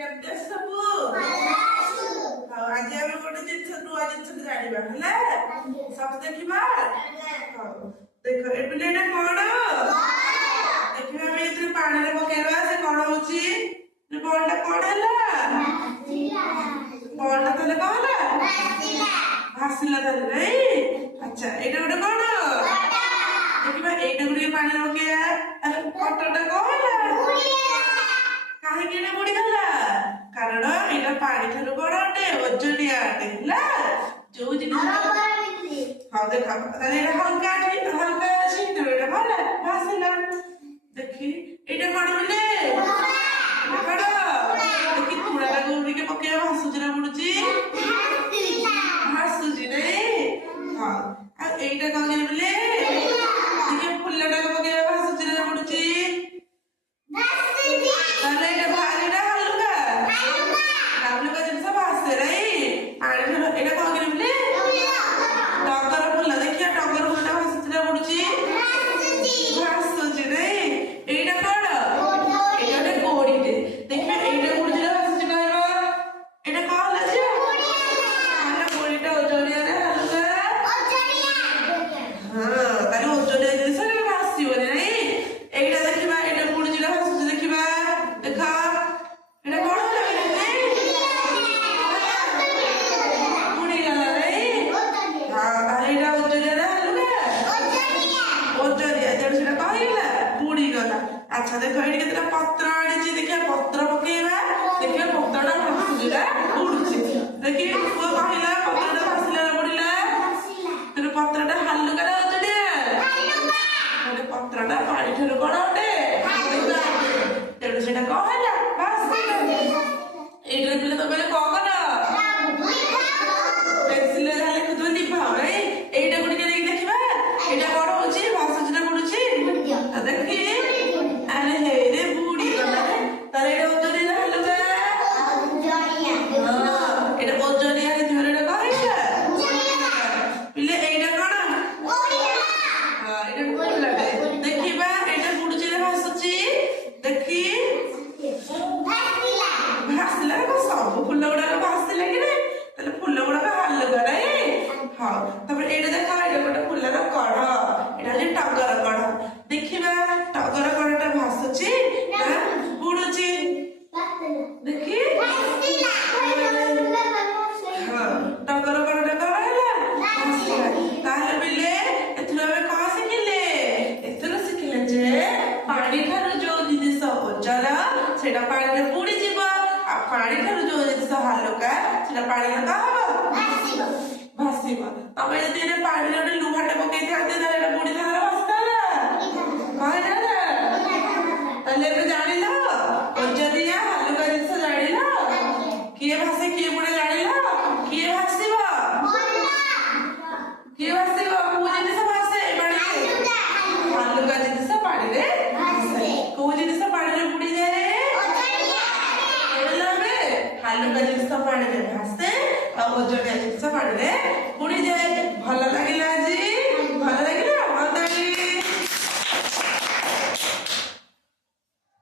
କେତେ ସବୁ ଆଜି ଆମେ ଗୋଟେ ଜିନିଷ ନୂଆ ଜିନିଷ ଜାଣିବା ହେଲା ସବୁ ଦେଖିବା ଦେଖ ଏବେ ଏଟା କଣ ଦେଖିବା ଆମେ ଏଥିରେ ପାଣିରେ ପକେଇବା ସେ କଣ ହଉଛି ବଲଟା କଣ ହେଲା ବଲଟା ତାହେଲେ କଣ ହେଲା ଭାସିଲା ତାହେଲେ ନାଇଁ ଆଚ୍ଛା ଏଇଟା ଗୋଟେ କଣ ଦେଖିବା ଏଇଟାକୁ ଟିକେ ପାଣିରେ ପକେଇବା ପଟଟା କଣ ହେଲା କାହିଁକି ଏଇଟା ବୁଡିଗଲା କାରଣ ଏଇଟା ପାଣି ଠାରୁ ବଡ ଅଟେ ଓଜନିଆ ଅଟେ ହେଲା ଯୋଉ ଜିନିଷ ହଉ ଦେଖ ତାହେଲେ ଏଇଟା ହଲକା ଅଛି ତେଣୁ ଏଇଟା ଭଲ ଭାସିଲା ଦେଖି ଏଇଟା କଣ ବୋଲେ କଣ ଦେଖି ତୁଳାଟାକୁ ଟିକେ ପକେଇବା ଭାସୁଛି ନା ବୁଡୁଛି ଭାସୁଛି ନାଇଁ ହଁ ଆଉ ଏଇଟା କଣ ବୋଲେ ଟିକେ ଫୁଲଟାକୁ ପକେଇବା ଭାସୁଛି ନା ବୁଡୁଛି ତାହେଲେ ଏଇଟା ଭାରିଟା ହାଲୁକା ଜିନିଷ ଭାସେ ନାଇଁ ପାଣି ଏଇଟା କଣ ବୋଲେ ଟଗର ଫୁଲ ଦେଖିବା ଟଗର ଫୁଲଟା ଭାସୁଛି ନା ବୁଡୁଛି ଭାସୁଛି ନାଇଁ ଏଇଟା କଣ ଏଇଟା ଗୋଟେ କୋଡିଟେ ଦେଖିବା ଏଇଟା ବୁଡୁଛି ନା ଭାସୁଛି କହିବ ଏଇଟା କଣ ହେଲା ଯେ କୋଡିଟା ଓଜନିଆରେ ହାଲୁକା ହଁ ତାହେଲେ ଓଜନିଆ ଜିନିଷ ଭାସିବନି ନାଇଁ ଏଇଟା ଦେଖିବା ଏଇଟା ବୁଡୁଛି ନା ଭାସୁଛି ଦେଖିବା ଦେଖ ଏଇଟା କଣ ବୁଡିଗଲା ନାଇଁ ହଁ ତାହେଲେ ଏଇଟା ଓଜନିଆ ହାଲୁକା ଓଜନିଆ ତେଣୁ ସେଟା କଣ ହେଇଗଲା ବୁଡିଗଲା ଆଚ୍ଛା ଦେଖ ଏଇଠି କେତେଟା ପତ୍ର ଆଣିଛି ଦେଖିବା ପତ୍ର ପକେଇବା ଦେଖିବା ପତ୍ରଟା ଭାସୁଛି ନା ବୁଡୁଛି ଦେଖି ପୁଅ କହିଲା ପତ୍ରଟା ଭାସିଲା ନା ବୁଡିଲା ତେଣୁ ପତ୍ରଟା ହାଲୁକା ନା ଓଜନିଆ ପତ୍ରଟା ପାଣି ଠାରୁ କଣ ଅଟେ ତେଣୁ ସେଟା କଣ ହେଲା ଭାସିଲା ଏଇଟା ପିଲା ତମେ କଣ କର ପେନ୍ସିଲରେ ଯାହା ଲେଖୁଥିବ ନିଭାଅ ନାଇଁ ଏଇଟାକୁ ଟିକେ ନେଇକି ଦେଖିବା ଏଇଟା କଣ ହଉଛି ଭାସୁଛି ନା ବୁଡୁଛି ଦେଖି ଆରେ ହେଇରେ ବୁଡିଗଲା ତାହେଲେ ଏଇଟା ଓଜନିଆ ହାଲୁକା ଏଇଟା ଓଜନିଆ ହେଇଥିବ ଏଇଟା କଣ ହେଇଥିଲା ପିଲେ ଏଇଟା କଣ ଏଇଟା ବୁଡିଲାଟେ ଦେଖିବା ଏଇଟା ବୁଡୁଛି ନା ଭାସୁଛି ଦେଖି ଭାସିଲା ସବୁ ଫୁଲ ଗୁଡାକ ଭାସିଲା କି ନାଇଁ ତାହେଲେ ଫୁଲ ଗୁଡାକ ହାଲୁକା ନାଇଁ ହଉ ତାପରେ ଏଇଟା ଦେଖ ଏଇଟା ଗୋଟେ ଫୁଲର କଢ ଏଇଟା ହଉଛି ଟଗର କଢ ଦେଖିବା ଟଗର କଢଟା ଭାସୁଛି ନା ବୁଡୁଛି ଦେଖି ଟଗର କଢଟା କଣ ହେଲା ଭାସିଲା ତାହେଲେ ପିଲେ ଏଥିରୁ ଆମେ କଣ ଶିଖିଲେ ଏଥିରୁ ଶିଖିଲେ ଯେ ପାଣି ଠାରୁ ଯୋଉ ଜିନିଷ ଓଜନ ସେଇଟା ପାଣିରେ ବୁଡିଯିବ ଆଉ ପାଣି ଠାରୁ ଯୋଉ ଜିନିଷ ହାଲୁକା ସେଟା ପାଣିରେ କଣ ହବ ଭାସିବ ତମେ ଯଦି ଏଇଟା ପାଣିରେ ଗୋଟେ ଲୁହାଟେ ପକେଇଥାନ୍ତେ ତାହେଲେ ଏଟା ବୁଡିଥାନ୍ତା ଭାସିଥାନ୍ତା କହିଥାନ୍ତା ତାହେଲେ ଏବେ ଜାଣିଲ ଓଜନିଆ ହାଲୁକା ଜିନିଷ ଜାଣିଲ କିଏ ଭାସେ କିଏ ବୁଡେ ଜାଣିଲ କିଏ ଭାସିବ କିଏ ଭାସିବ କୋଉ ଜିନିଷ ଭାସେ ପାଣିରେ ହାଲୁକା ଜିନିଷ ପାଣିରେ ଭାସେ କୋଉ ଜିନିଷ ପାଣିରେ ବୁଡିଯାଏ ହାଲୁକା ଜିନିଷ ପାଣିରେ ଭାସେ ଆଉ ଓଜନିଆ ଜିନିଷ ପାଣିରେ ବୁଡିଯାଏ ଭଲ ଲାଗିଲା ଆଜି ଭଲ ଲାଗିଲା